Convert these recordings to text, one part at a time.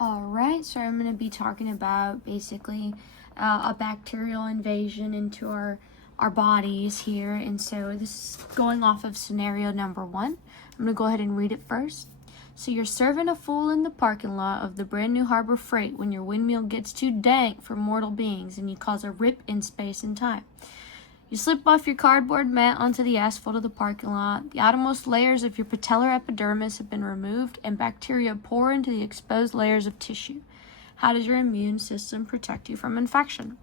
Alright, so I'm going to be talking about basically a bacterial invasion into our bodies here. And so this is going off of scenario number 1. I'm going to go ahead and read it first. So you're serving a fool in the parking lot of the brand new Harbor Freight when your windmill gets too dank for mortal beings and you cause a rip in space and time. You slip off your cardboard mat onto the asphalt of the parking lot. The outermost layers of your patellar epidermis have been removed, and bacteria pour into the exposed layers of tissue. How does your immune system protect you from infection?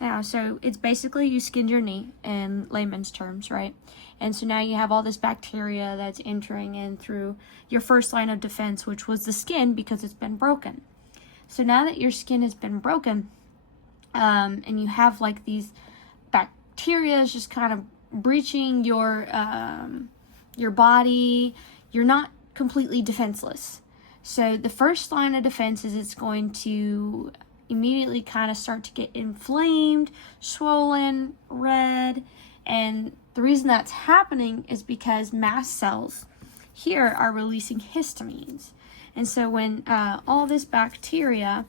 Now, so it's basically you skinned your knee in layman's terms, right? And so now you have all this bacteria that's entering in through your first line of defense, which was the skin, because it's been broken. So now that your skin has been broken, and you have like these bacteria is just kind of breaching your body, you're not completely defenseless. So the first line of defense is it's going to immediately kind of start to get inflamed, swollen, red, and the reason that's happening is because mast cells here are releasing histamines. And so when all this bacteria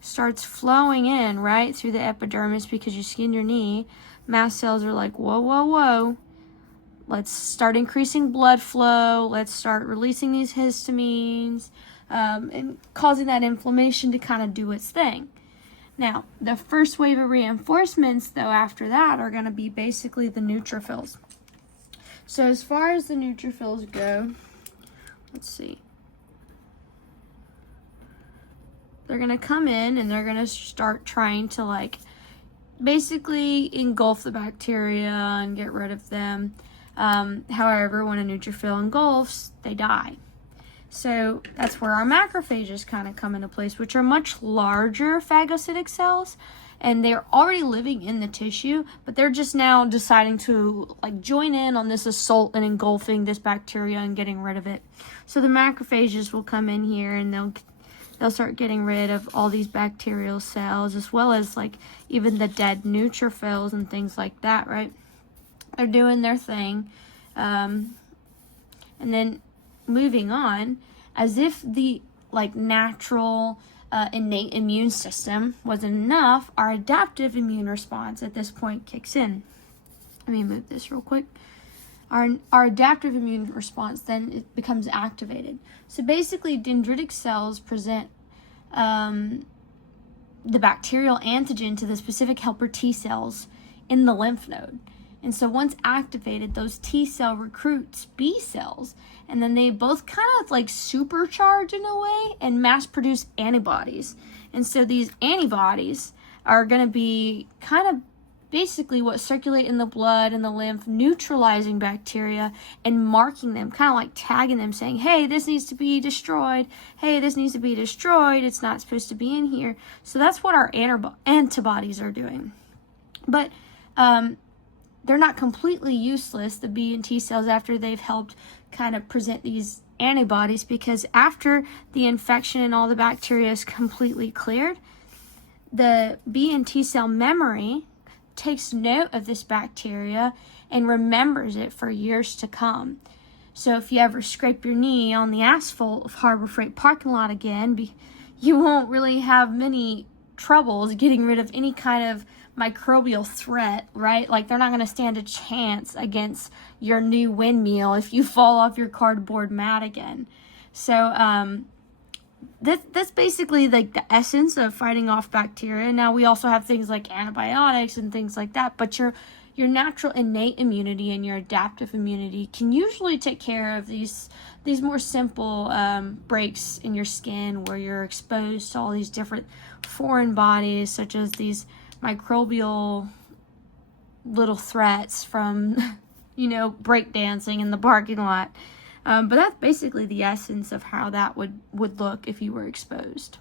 starts flowing in right through the epidermis because you skinned your knee, mast cells are like, whoa, whoa, whoa. Let's start increasing blood flow. Let's start releasing these histamines and causing that inflammation to kind of do its thing. Now, the first wave of reinforcements, though, after that are going to be basically the neutrophils. So as far as the neutrophils go, let's see. They're going to come in and they're going to start trying to basically engulf the bacteria and get rid of them. However, when a neutrophil engulfs, they die. So that's where our macrophages kind of come into place, which are much larger phagocytic cells, and they're already living in the tissue, but they're just now deciding to join in on this assault and engulfing this bacteria and getting rid of it. So the macrophages will come in here and they'll start getting rid of all these bacterial cells, as well as even the dead neutrophils and things like that, right? They're doing their thing. And then moving on, as if the natural innate immune system wasn't enough, our adaptive immune response at this point kicks in. Let me move this real quick. Our adaptive immune response then it becomes activated. So basically, dendritic cells present the bacterial antigen to the specific helper T cells in the lymph node. And so once activated, those T cell recruits B cells, and then they both kind of supercharge in a way and mass produce antibodies. And so these antibodies are going to be kind of basically what circulate in the blood and the lymph, neutralizing bacteria and marking them, kind of like tagging them, saying, hey, this needs to be destroyed. Hey, this needs to be destroyed. It's not supposed to be in here. So that's what our antibodies are doing. But they're not completely useless, the B and T cells, after they've helped kind of present these antibodies, because after the infection and all the bacteria is completely cleared, the B and T cell memory takes note of this bacteria and remembers it for years to come. So if you ever scrape your knee on the asphalt of Harbor Freight parking lot again, you won't really have many troubles getting rid of any kind of microbial threat, right? They're not going to stand a chance against your new windmill if you fall off your cardboard mat again. So that's basically the essence of fighting off bacteria. Now we also have things like antibiotics and things like that, but your natural innate immunity and your adaptive immunity can usually take care of these more simple breaks in your skin where you're exposed to all these different foreign bodies, such as these microbial little threats from breakdancing in the parking lot. But that's basically the essence of how that would look if you were exposed.